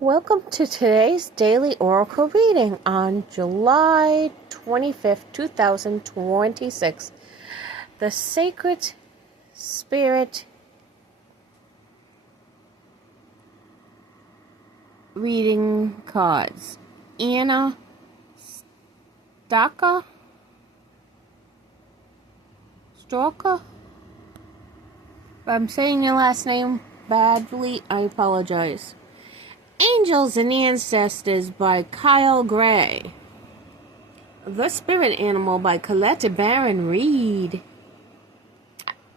Welcome to today's daily oracle reading on July 25th, 2026. The Sacred Spirit reading cards. Anna Stalker? If I'm saying your last name badly, I apologize. Angels and Ancestors by Kyle Gray. The Spirit Animal by Colette Baron Reed.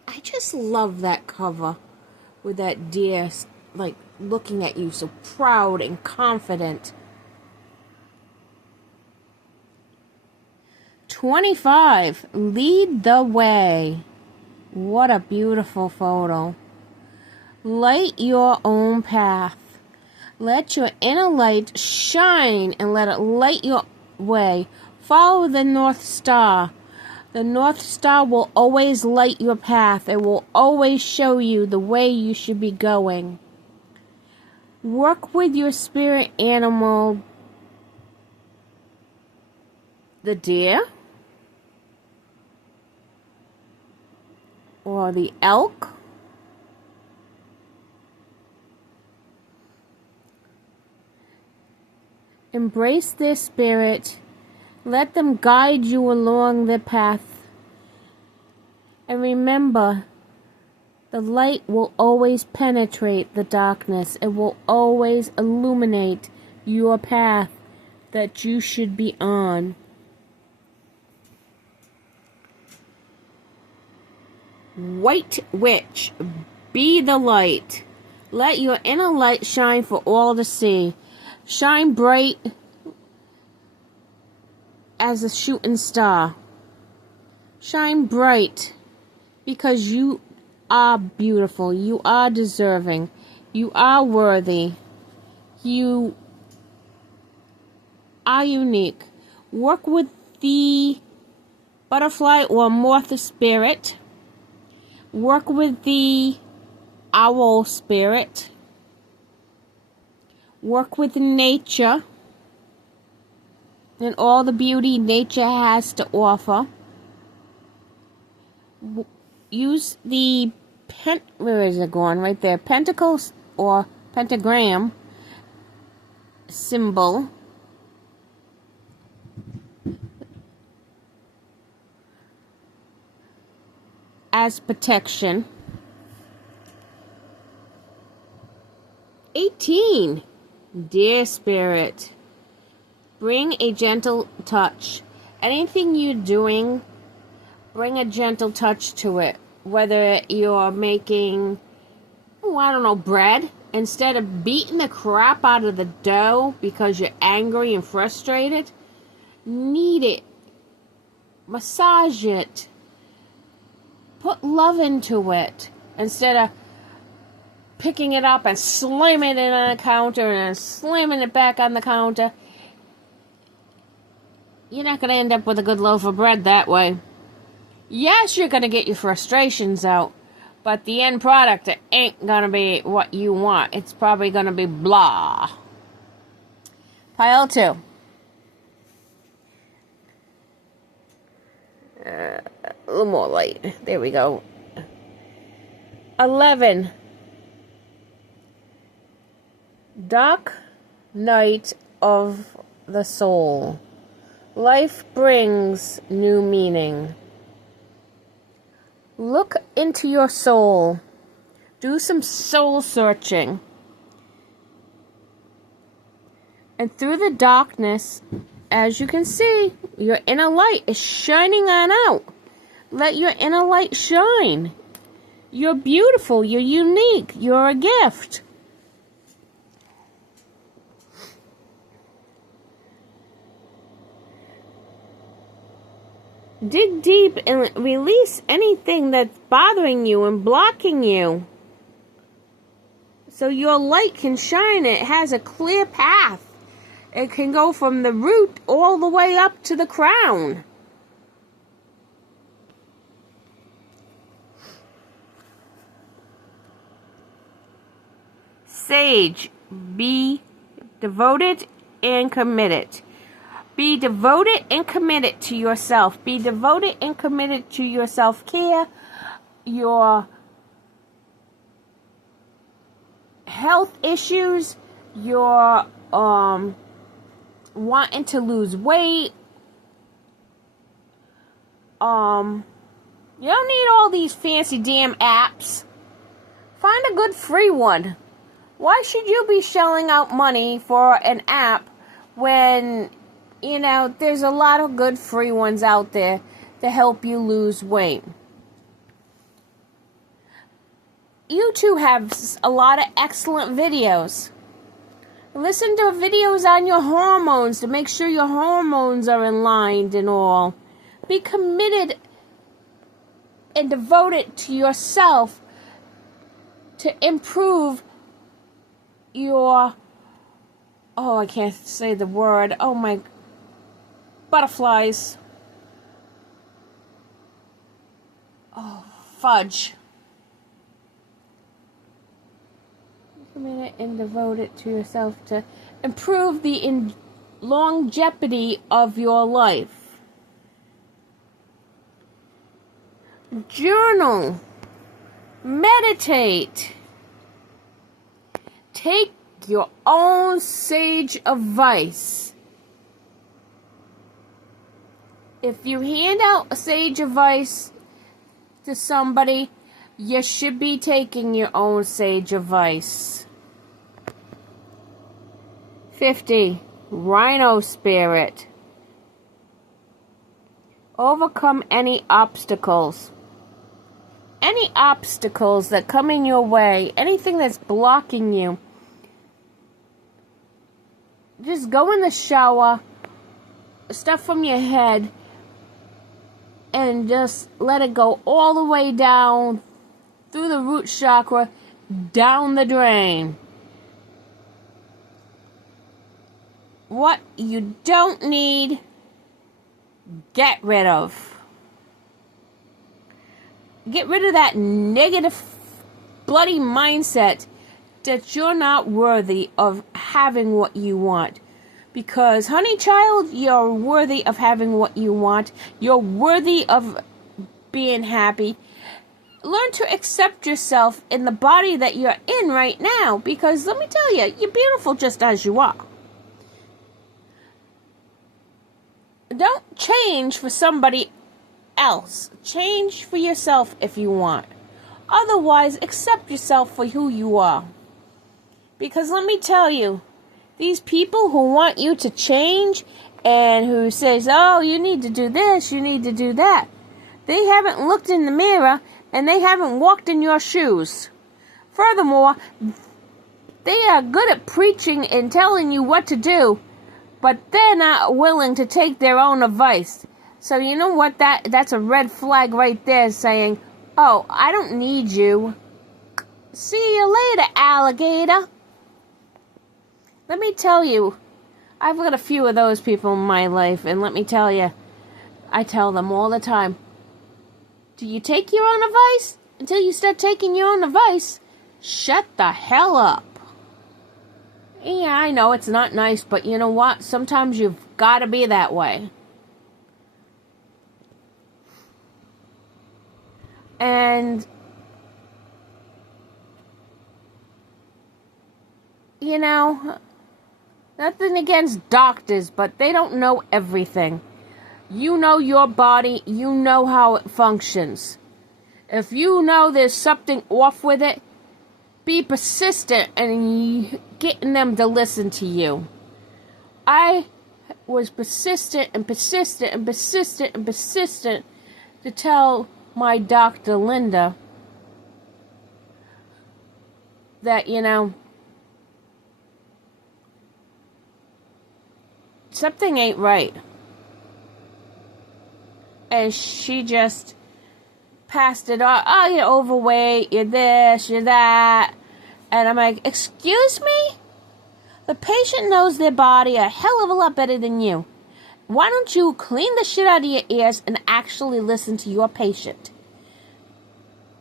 I just love that cover with that deer looking at you so proud and confident. 25. Lead the Way. What a beautiful photo. Light your own path. Let your inner light shine and let it light your way. Follow the North Star. The North Star will always light your path. It will always show you the way you should be going. Work with your spirit animal, the deer, or the elk. Embrace their spirit. Let them guide you along the path. And remember, the light will always penetrate the darkness. It will always illuminate your path that you should be on. White Witch, be the light. Let your inner light shine for all to see. Shine bright as a shooting star. Shine bright because you are beautiful. You are deserving. You are worthy. You are unique. Work with the butterfly or moth spirit. Work with the owl spirit. Work with nature and all the beauty nature has to offer. Use the where is it going? Right there. Pentacles or pentagram symbol as protection. 18. Dear Spirit, bring a gentle touch. Anything you're doing, bring a gentle touch to it. Whether you're making, bread, instead of beating the crap out of the dough because you're angry and frustrated, knead it, massage it, put love into it, instead of picking it up and slamming it on the counter and slamming it back on the counter. You're not going to end up with a good loaf of bread that way. Yes, you're going to get your frustrations out, but the end product ain't going to be what you want. It's probably going to be blah. Pile 2. A little more light. There we go. 11. Dark night of the soul. Life brings new meaning. Look into your soul. Do some soul searching. And through the darkness, as you can see, your inner light is shining on out. Let your inner light shine. You're beautiful. You're unique. You're a gift. Dig deep and release anything that's bothering you and blocking you, so your light can shine. It has a clear path. It can go from the root all the way up to the crown. Sage, be Devoted and committed. Be devoted and committed to yourself. Be devoted and committed to your self-care, your health issues, your wanting to lose weight. You don't need all these fancy damn apps. Find a good free one. Why should you be shelling out money for an app when, there's a lot of good free ones out there to help you lose weight? YouTube has a lot of excellent videos. Listen to videos on your hormones to make sure your hormones are in line and all. Be committed and devoted to yourself to improve your, I can't say the word, butterflies. Fudge. Committed and devoted to yourself to improve the longevity of your life. Journal. Meditate. Take your own sage advice. If you hand out a sage advice to somebody, you should be taking your own sage advice. 50. Rhino spirit. Overcome any obstacles. Any obstacles that come in your way, anything that's blocking you, just go in the shower, stuff from your head, and just let it go all the way down through the root chakra, down the drain. What you don't need, get rid of. Get rid of that negative, bloody mindset that you're not worthy of having what you want. Because, honey child, you're worthy of having what you want. You're worthy of being happy. Learn to accept yourself in the body that you're in right now. Because, let me tell you, you're beautiful just as you are. Don't change for somebody else. Change for yourself if you want. Otherwise, accept yourself for who you are. Because let me tell you, these people who want you to change and who says, you need to do this, you need to do that, they haven't looked in the mirror and they haven't walked in your shoes. Furthermore, they are good at preaching and telling you what to do, but they're not willing to take their own advice. So you know what? That's a red flag right there saying, I don't need you. See you later, alligator. Let me tell you, I've got a few of those people in my life, and let me tell you, I tell them all the time, do you take your own advice? Until you start taking your own advice, shut the hell up. Yeah, I know it's not nice, but you know what? Sometimes you've got to be that way. And, nothing against doctors, but they don't know everything. You know your body, you know how it functions. If you know there's something off with it, be persistent in getting them to listen to you. I was persistent and persistent and persistent and persistent to tell my Dr. Linda that, something ain't right. And she just passed it off. Oh, you're overweight, you're this, you're that. And I'm like, excuse me? The patient knows their body a hell of a lot better than you. Why don't you clean the shit out of your ears and actually listen to your patient?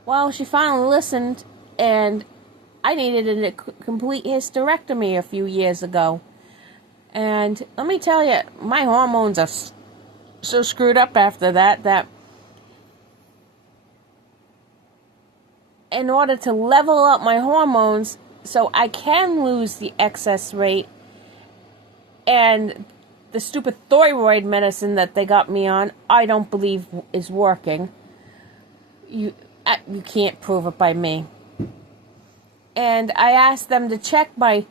Well, she finally listened, and I needed a complete hysterectomy a few years ago. And let me tell you, my hormones are so screwed up after that in order to level up my hormones so I can lose the excess weight and the stupid thyroid medicine that they got me on, I don't believe is working. You can't prove it by me. And I asked them to check my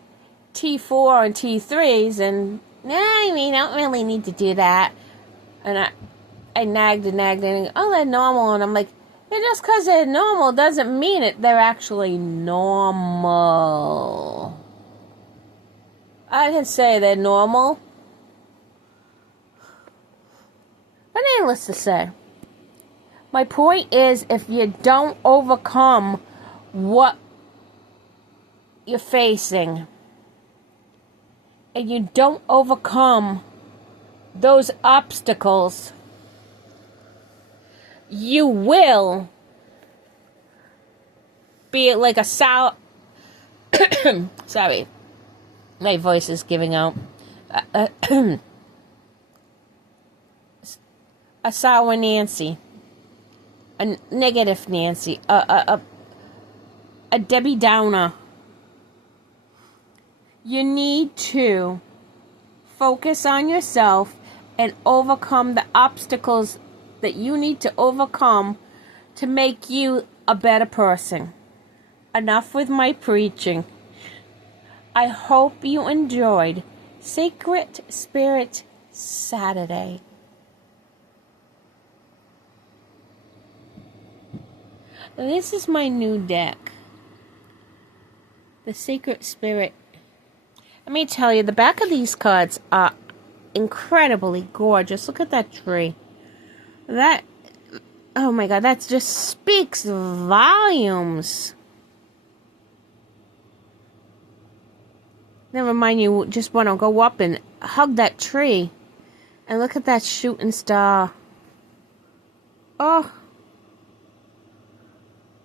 T4 and T3s, and we don't really need to do that. And I nagged and oh, they're normal. And I'm like, just because they're normal doesn't mean they're actually normal. I didn't say they're normal. But needless to say, my point is, if you don't overcome what you're facing, and you don't overcome those obstacles, you will be like a sour... Sorry. My voice is giving out. A sour Nancy. A negative Nancy. A Debbie Downer. You need to focus on yourself and overcome the obstacles that you need to overcome to make you a better person. Enough with my preaching. I hope you enjoyed Sacred Spirit Saturday. This is my new deck. The Sacred Spirit. Let me tell you, the back of these cards are incredibly gorgeous. Look at that tree. Oh my God, that just speaks volumes. Never mind, you just want to go up and hug that tree. And look at that shooting star. Oh.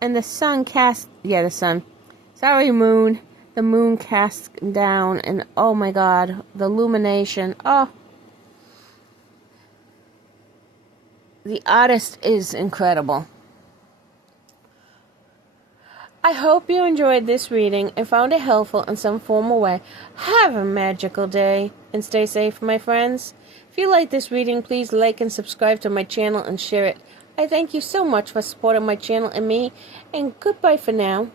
And the sun the sun. Sorry, moon. The moon casts down, and oh my God, the illumination. Oh. The artist is incredible. I hope you enjoyed this reading and found it helpful in some formal way. Have a magical day and stay safe, my friends. If you like this reading, please like and subscribe to my channel and share it. I thank you so much for supporting my channel and me, and goodbye for now.